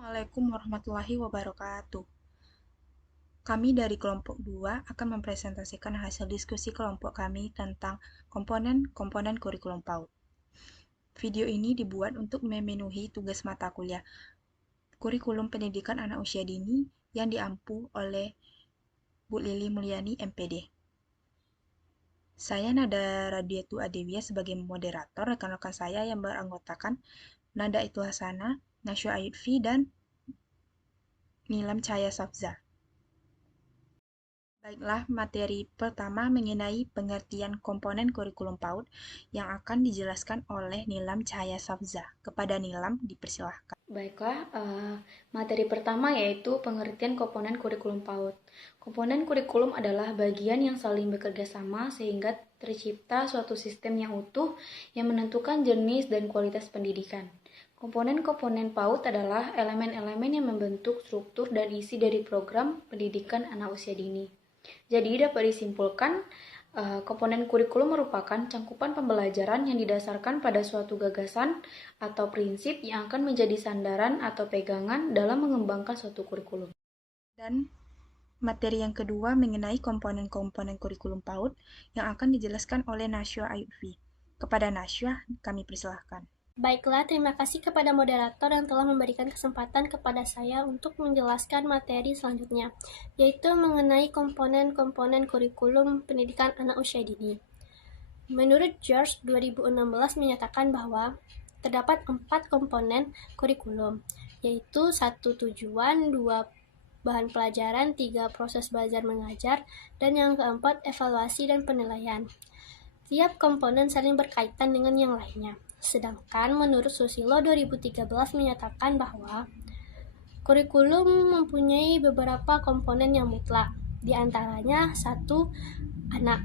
Assalamualaikum warahmatullahi wabarakatuh. Kami dari kelompok 2 akan mempresentasikan hasil diskusi kelompok kami tentang komponen-komponen kurikulum PAUD. Video ini dibuat untuk memenuhi tugas mata kuliah Kurikulum Pendidikan Anak Usia Dini yang diampu oleh Bu Lili Mulyani, MPD. Saya Nada Radiatu Adewia sebagai moderator, rekan-rekan saya yang beranggotakan Nada Itu Hasana, Nashwa Ayudfi, dan Nilam Cahaya Safza. Baiklah, materi pertama mengenai pengertian komponen kurikulum PAUD yang akan dijelaskan oleh Nilam Cahaya Safza. Kepada Nilam, dipersilahkan. Baiklah, materi pertama yaitu pengertian komponen kurikulum PAUD. Komponen kurikulum adalah bagian yang saling bekerja sama sehingga tercipta suatu sistem yang utuh yang menentukan jenis dan kualitas pendidikan. Komponen-komponen PAUD adalah elemen-elemen yang membentuk struktur dan isi dari program pendidikan anak usia dini. Jadi dapat disimpulkan, komponen kurikulum merupakan cangkupan pembelajaran yang didasarkan pada suatu gagasan atau prinsip yang akan menjadi sandaran atau pegangan dalam mengembangkan suatu kurikulum. Dan materi yang kedua mengenai komponen-komponen kurikulum PAUD yang akan dijelaskan oleh Nashwa Ayudfi. Kepada Nashwa, kami persilahkan. Baiklah, terima kasih kepada moderator yang telah memberikan kesempatan kepada saya untuk menjelaskan materi selanjutnya, yaitu mengenai komponen-komponen kurikulum pendidikan anak usia dini. Menurut George 2016 menyatakan bahwa terdapat 4 komponen kurikulum, yaitu 1 tujuan, 2 bahan pelajaran, 3 proses belajar mengajar, dan yang keempat evaluasi dan penilaian. Tiap komponen saling berkaitan dengan yang lainnya. Sedangkan menurut Susilo 2013 menyatakan bahwa kurikulum mempunyai beberapa komponen yang mutlak, di antaranya 1. Anak.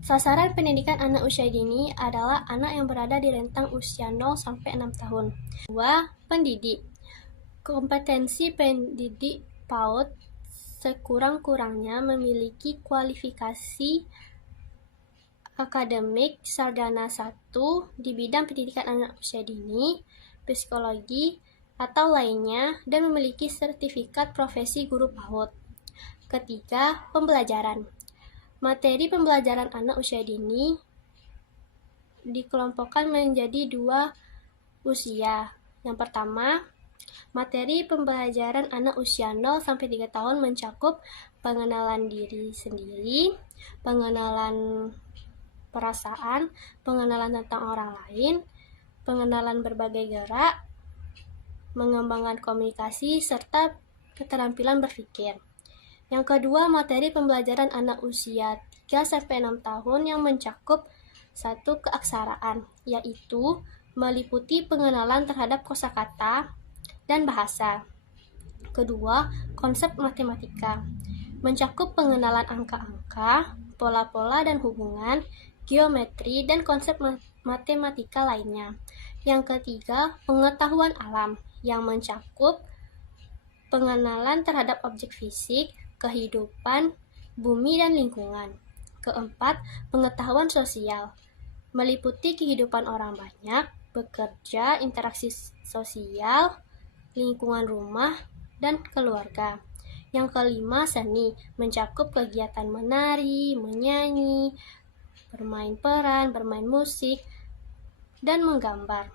Sasaran pendidikan anak usia dini adalah anak yang berada di rentang usia 0 sampai 6 tahun. 2. Pendidik. Kompetensi pendidik PAUD sekurang-kurangnya memiliki kualifikasi akademik sarjana 1 di bidang pendidikan anak usia dini, psikologi, atau lainnya, dan memiliki sertifikat profesi guru PAUD. Ketiga, pembelajaran. Materi pembelajaran anak usia dini dikelompokkan menjadi 2 usia. Yang pertama, materi pembelajaran anak usia 0 sampai 3 tahun mencakup pengenalan diri sendiri, pengenalan perasaan, pengenalan tentang orang lain, pengenalan berbagai gerak, mengembangkan komunikasi, serta keterampilan berpikir. Yang kedua, materi pembelajaran anak usia 3-6 tahun yang mencakup 1. Keaksaraan, yaitu meliputi pengenalan terhadap kosakata dan bahasa. Kedua, konsep matematika, mencakup pengenalan angka-angka, pola-pola dan hubungan, geometri, dan konsep matematika lainnya. Yang ketiga, pengetahuan alam, yang mencakup pengenalan terhadap objek fisik, kehidupan, bumi, dan lingkungan. Keempat, pengetahuan sosial, meliputi kehidupan orang banyak, bekerja, interaksi sosial, lingkungan rumah, dan keluarga. Yang kelima, seni, mencakup kegiatan menari, menyanyi, bermain peran, bermain musik, dan menggambar.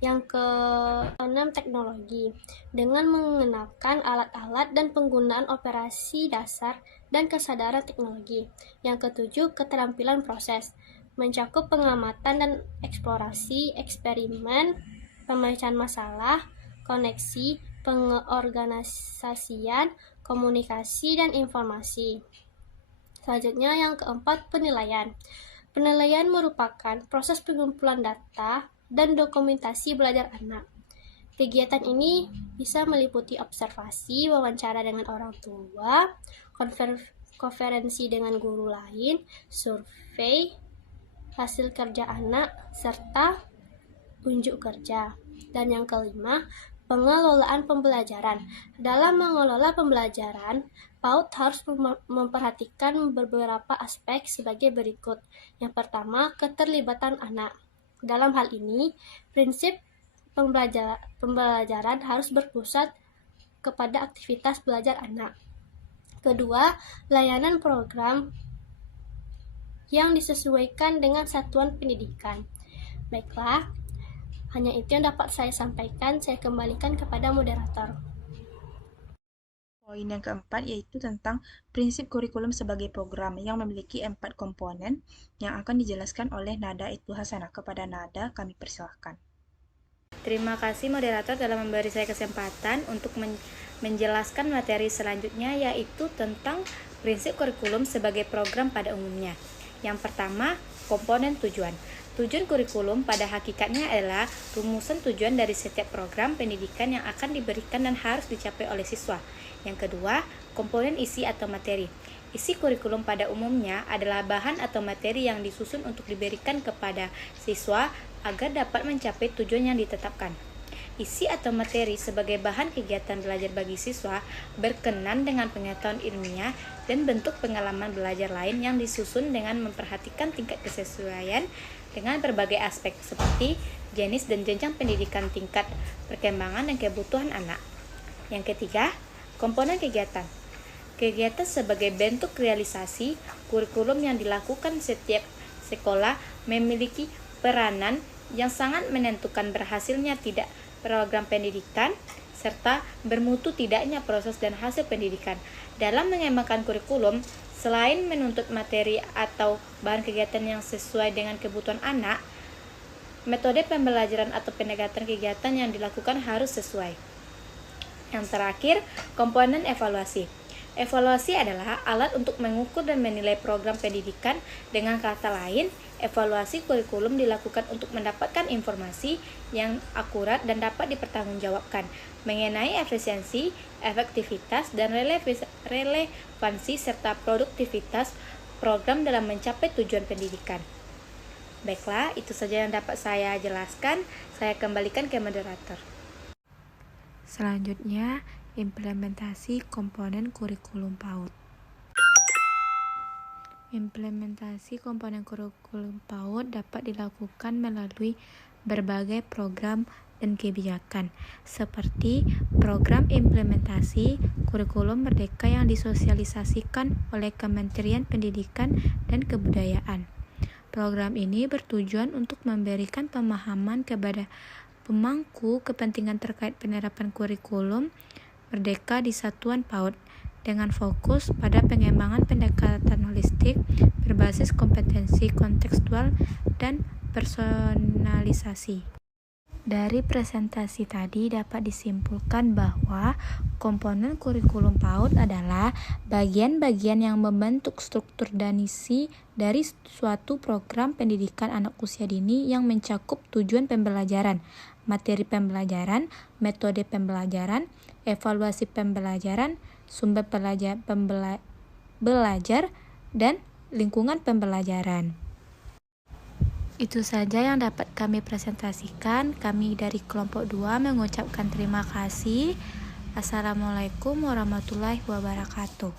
Yang keenam, teknologi, dengan mengenalkan alat-alat dan penggunaan operasi dasar dan kesadaran teknologi. Yang ketujuh, keterampilan proses, mencakup pengamatan dan eksplorasi, eksperimen, pemecahan masalah, koneksi, pengorganisasian, komunikasi, dan informasi. Selanjutnya yang keempat, penilaian. Penilaian merupakan proses pengumpulan data dan dokumentasi belajar anak. Kegiatan ini bisa meliputi observasi, wawancara dengan orang tua, konferensi dengan guru lain, survei, hasil kerja anak, serta unjuk kerja. Dan yang kelima, pengelolaan pembelajaran. Dalam mengelola pembelajaran, PAUD harus memperhatikan beberapa aspek sebagai berikut. Yang pertama, keterlibatan anak. Dalam hal ini, prinsip pembelajaran harus berpusat kepada aktivitas belajar anak. Kedua, layanan program yang disesuaikan dengan satuan pendidikan. Baiklah, hanya itu yang dapat saya sampaikan. Saya kembalikan kepada moderator. Poin yang keempat yaitu tentang prinsip kurikulum sebagai program yang memiliki 4 komponen yang akan dijelaskan oleh Nada Ibtu Hasanah. Kepada Nada, kami persilahkan. Terima kasih moderator telah memberi saya kesempatan untuk menjelaskan materi selanjutnya, yaitu tentang prinsip kurikulum sebagai program pada umumnya. Yang pertama, komponen tujuan. Tujuan kurikulum pada hakikatnya adalah rumusan tujuan dari setiap program pendidikan yang akan diberikan dan harus dicapai oleh siswa. Yang kedua, komponen isi atau materi. Isi kurikulum pada umumnya adalah bahan atau materi yang disusun untuk diberikan kepada siswa agar dapat mencapai tujuan yang ditetapkan. Isi atau materi sebagai bahan kegiatan belajar bagi siswa berkenan dengan pengetahuan ilmiah dan bentuk pengalaman belajar lain yang disusun dengan memperhatikan tingkat kesesuaian dengan berbagai aspek seperti jenis dan jenjang pendidikan, tingkat perkembangan dan kebutuhan anak. Yang ketiga, komponen kegiatan. Kegiatan sebagai bentuk realisasi kurikulum yang dilakukan setiap sekolah memiliki peranan yang sangat menentukan berhasilnya tidak program pendidikan serta bermutu tidaknya proses dan hasil pendidikan. Dalam mengembangkan kurikulum, selain menuntut materi atau bahan kegiatan yang sesuai dengan kebutuhan anak, metode pembelajaran atau pendekatan kegiatan yang dilakukan harus sesuai. Yang terakhir, komponen evaluasi. Evaluasi adalah alat untuk mengukur dan menilai program pendidikan. Dengan kata lain, evaluasi kurikulum dilakukan untuk mendapatkan informasi yang akurat dan dapat dipertanggungjawabkan mengenai efisiensi, efektivitas, dan relevansi serta produktivitas program dalam mencapai tujuan pendidikan. Baiklah, itu saja yang dapat saya jelaskan. Saya kembalikan ke moderator. Selanjutnya, implementasi komponen kurikulum PAUD. Implementasi komponen kurikulum PAUD dapat dilakukan melalui berbagai program dan kebijakan, seperti program implementasi kurikulum merdeka yang disosialisasikan oleh Kementerian Pendidikan dan Kebudayaan. Program ini bertujuan untuk memberikan pemahaman kepada pemangku kepentingan terkait penerapan kurikulum merdeka di satuan PAUD dengan fokus pada pengembangan pendekatan holistik berbasis kompetensi kontekstual dan personalisasi. Dari presentasi tadi dapat disimpulkan bahwa komponen kurikulum PAUD adalah bagian-bagian yang membentuk struktur dan isi dari suatu program pendidikan anak usia dini yang mencakup tujuan pembelajaran, materi pembelajaran, metode pembelajaran, evaluasi pembelajaran, sumber belajar, dan lingkungan pembelajaran. Itu saja yang dapat kami presentasikan. Kami dari kelompok 2 mengucapkan terima kasih. Assalamualaikum warahmatullahi wabarakatuh.